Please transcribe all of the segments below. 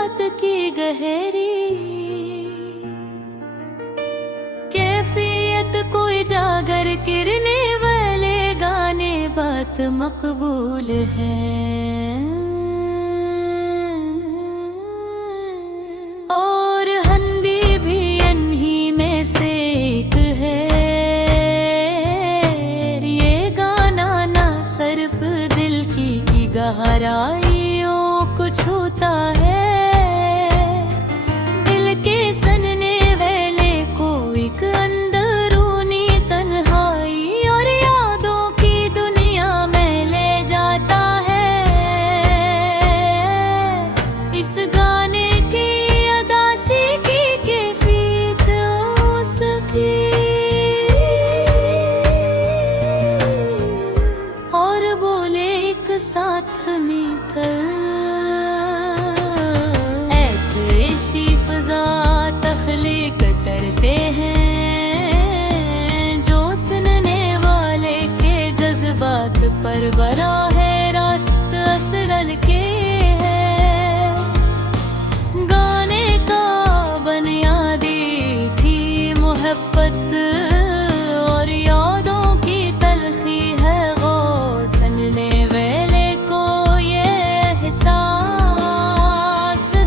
बात की गहरी कैफियत कोई जागर किरने वाले गाने बात मकबूल है। और हंदी भी इन्हीं में से एक है। ये गाना ना सिर्फ दिल की गहराइयों को छूता है, दिल के सनने वाले को एक अंदरूनी तन्हाई और यादों की दुनिया में ले जाता है। इस गाने की अदासी की कैफियत उसकी और बोले एक साथ मिलकर ऐसी फिजा तख्लीक करते हैं जो सुनने वाले के जज्बात पर बरा है रास्त असरल के है। गाने का बुनियादी थी मोहब्बत और यादों की तलखी है वो सुनने वाले को ये एहसास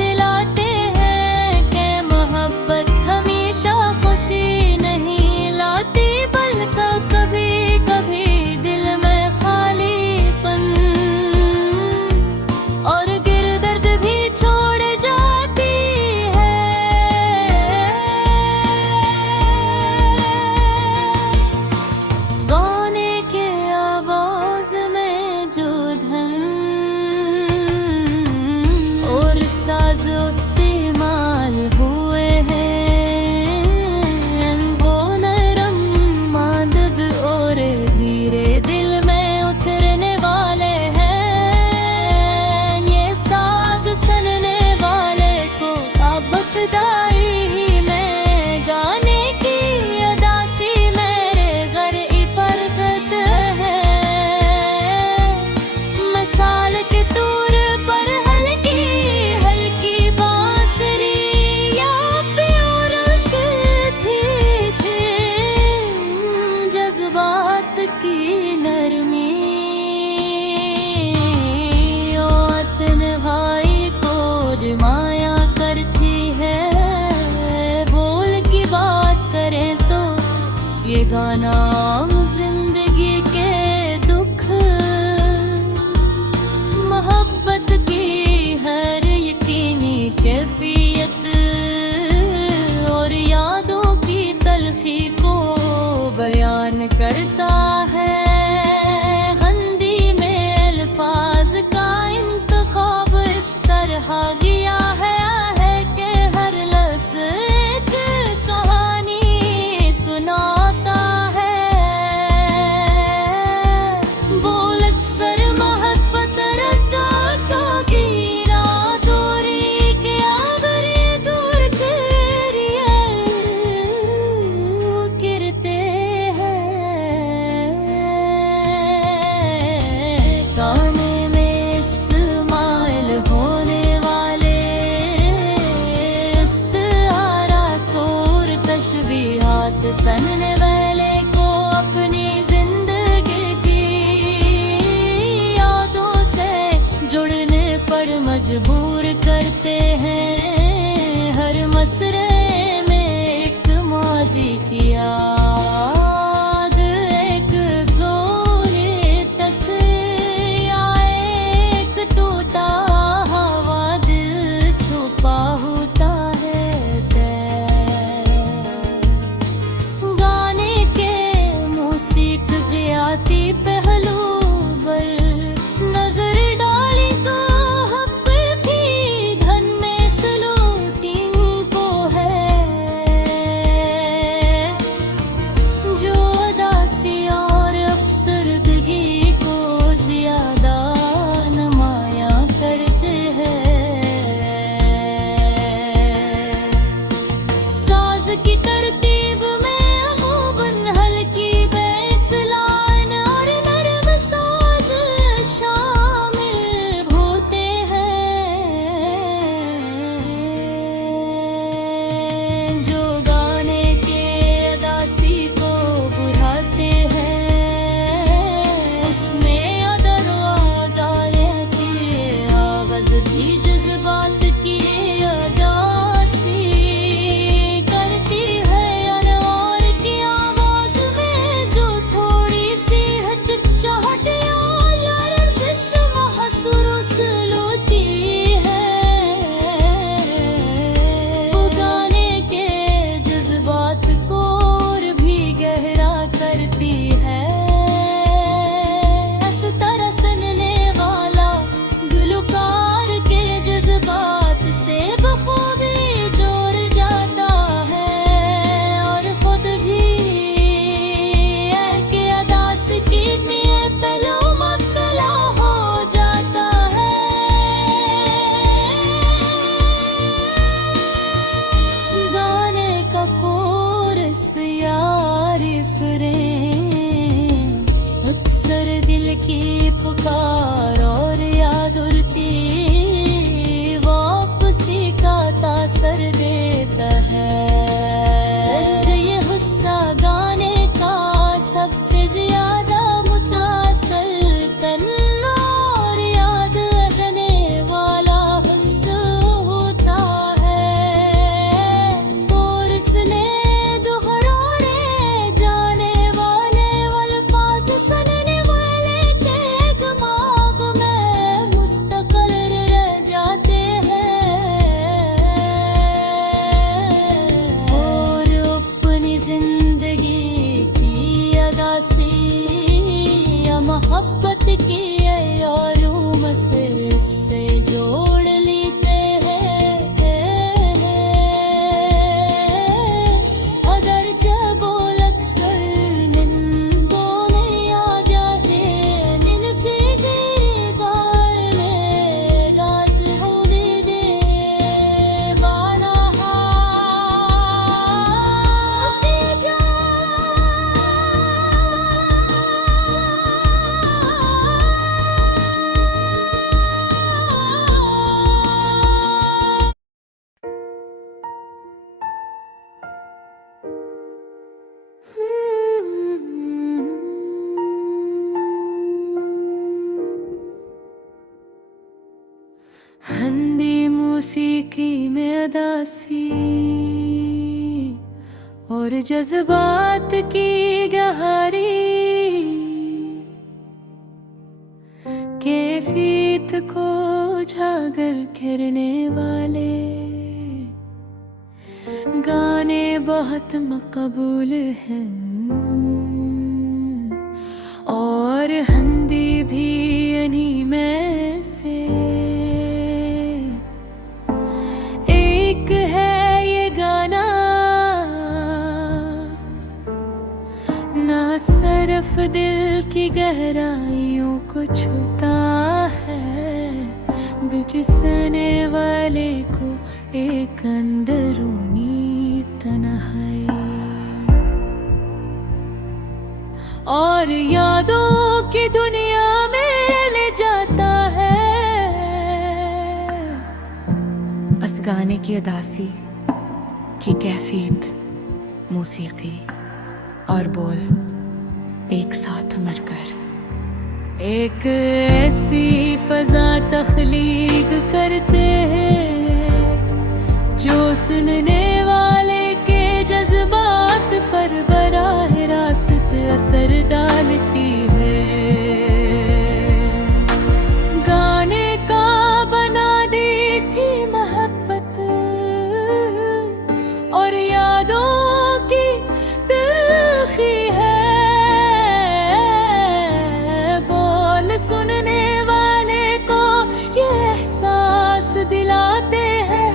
दिलाते हैं कि मोहब्बत हमेशा खुशी नहीं लाती बल्कि कभी कभी दिल में खालीपन और गिरदर्द भी छोड़ जाती है। गाने के आवाज में जो धन और साज इस्तेमाल हुए हैं वो नरम मादग और धीरे दिल में उतरने वाले हैं। ये साज सुनने वाले को अबतदाई ही में गाने की अदासी मेरे घर इबरत है। मिसाल के तौर पर हल्की हल्की बांसुरी या प्यार थी जज्बात की नरमी और तन्हाई को जमाया करती है। बोल की बात करें तो ये गाना जिंदगी के दुख मोहब्बत की हर यकीनी कैफियत और यादों की तलखी को बयान करता है। हिंदी में अल्फाज का इंतखाब इस तरह किया है कि हर लफ्ज़ एक कहानी सुनाता है। बोल अक्सर मोहब्बत रद्दा का गिरा दूरी के आगे दूर करिए गिरते हैं। गाने में इस्तेमाल होने वाले इस्तिआरात और तशबीहात सुनने वाले को अपनी जिंदगी की यादों से जुड़ने पर मजबूर करते हैं। हर मसरे में एक माजी की याद एक गोरे तक या एक टूटा हवा दिल छुपा होता है गाने के मूसीक़ियाती पहलू पर नजर डाली तो हब्बल की धन में सलूटी को मौसीकी में अदासी और जज्बात की गहरी कैफियत को उजागर करने वाले गाने बहुत मकबूल हैं और हिंदी भी इन्हीं में से एक है ये गाना। ना सिर्फ दिल की गहराइयों को छूता है, बिकसने वाले को एक अंदरूनी तन्हाई और यादों की दुनिया में ले जाता है। बस गाने की उदासी की कैफियत, मौसीकी और बोल एक साथ मिलकर एक ऐसी फजा तख्लीक करते हैं जो सुनने वाले के जज्बात पर बराह रास्त असर डालती है। गाने का बना दी थी मोहब्बत और यादों की तिलखी है। बोल सुनने वाले को ये एहसास दिलाते हैं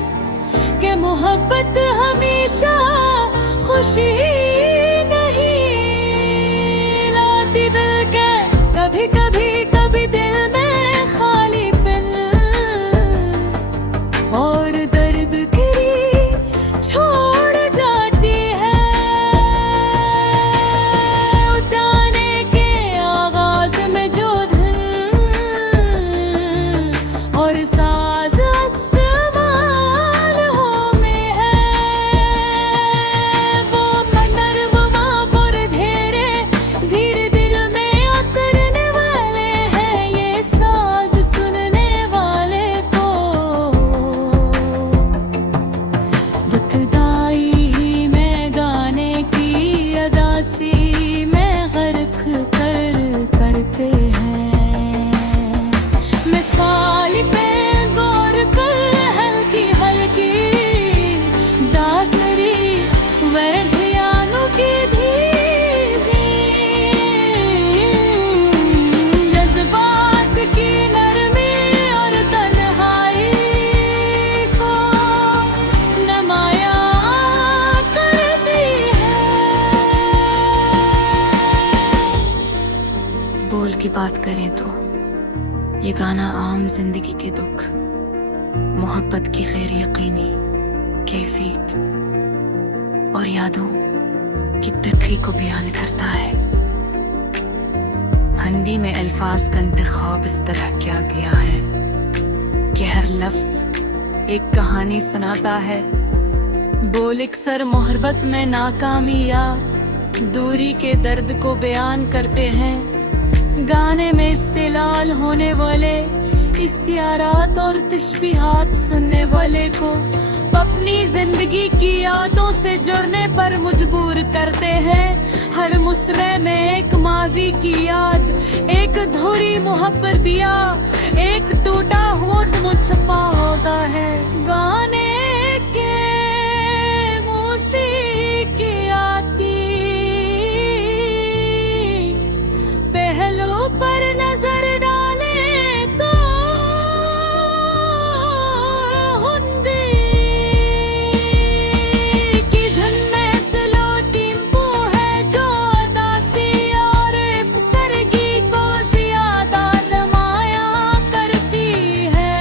कि मोहब्बत हमेशा खुशी कभी कभी कभी दिल में खालीपन और दर्द की छोड़ जाती है। उठाने के आगाज में जो धुन और साज इस्तेमाल हो में है, वो नरम और धीरे धीरे की बात करें तो ये गाना आम जिंदगी के दुख, मोहब्बत की गैर यकीनी कैफियत और यादों की तितली को बयान करता है। हिंदी में अल्फाज का इंतखाब इस तरह किया गया है कि हर लफ्ज एक कहानी सुनाता है। बोल अक्सर मोहब्बत में नाकामी या दूरी के दर्द को बयान करते हैं। गाने में इस्तेलाल होने वाले इस्तियारात और तशबीहात सुनने वाले को अपनी जिंदगी की यादों से जुड़ने पर मजबूर करते हैं। हर मुसरे में एक माजी की याद, एक अधूरी मोहब्बत बिया, एक टूटा हुआ छुपा होता है। गाने के मौसीकी आती पहलू पर नजर डाले तो हुंदी की धुन में स्लो टेम्पो है जो अदासी और सरगी को ज्यादा नुमाया करती है।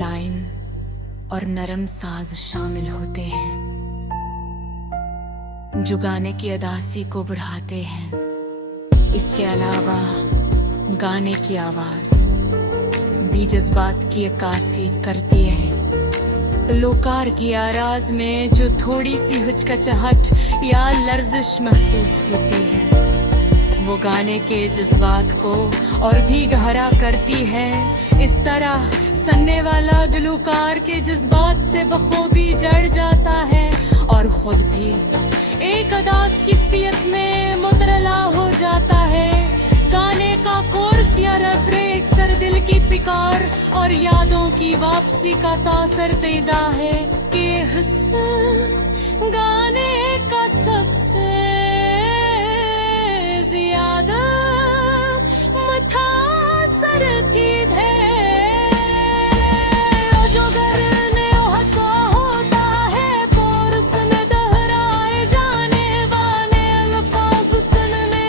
लाइन और नरम साज शामिल होते हैं जो गाने की अदासी को बढ़ाते हैं। इसके अलावा गाने की आवाज भी जज्बात की अक्कासी करती है। लोकार की आवाज में जो थोड़ी सी हिचकिचाहट या लर्जिश महसूस होती है वो गाने के जज्बात को और भी गहरा करती है। इस तरह सुनने वाला गुलकार के जज्बात से बखूबी जड़ जाता है और खुद भी एक अदास कैफियत में मुतरला हो जाता है। गाने का कोर्स या रेफरे अक्सर दिल की पिकार और यादों की वापसी का तासर देता है कि हिस्सा गाने का सबसे ज्यादा मुतासर कीद है। जो करने हंसा होता है कोर्स में दोहराए जाने वाले अल्फाज सुनने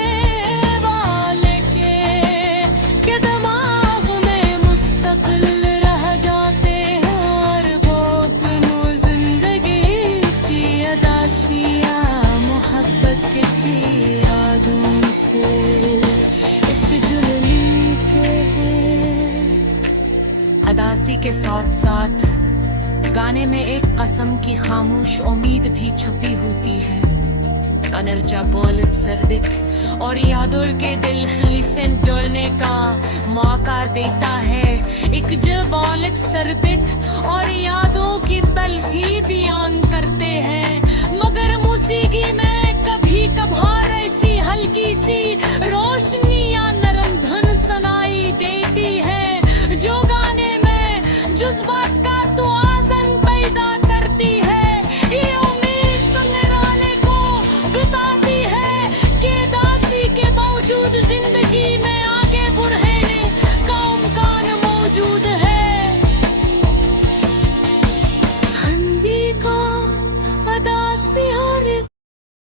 वाले के दिमाग में मुस्तकिल रह जाते हैं और वो अपनों जिंदगी की अदासियाँ मोहब्बत की यादों से इस जुल्मी के हैं। अदासी के साथ साथ गाने में एक कसम की खामोश उम्मीद भी छपी होती है। अनरजा बोलत सर्दिक और यादों के दिल खली से जोड़ने का मौका देता है। एक जब बोलत सरबित और यादों की पल ही बयान करते हैं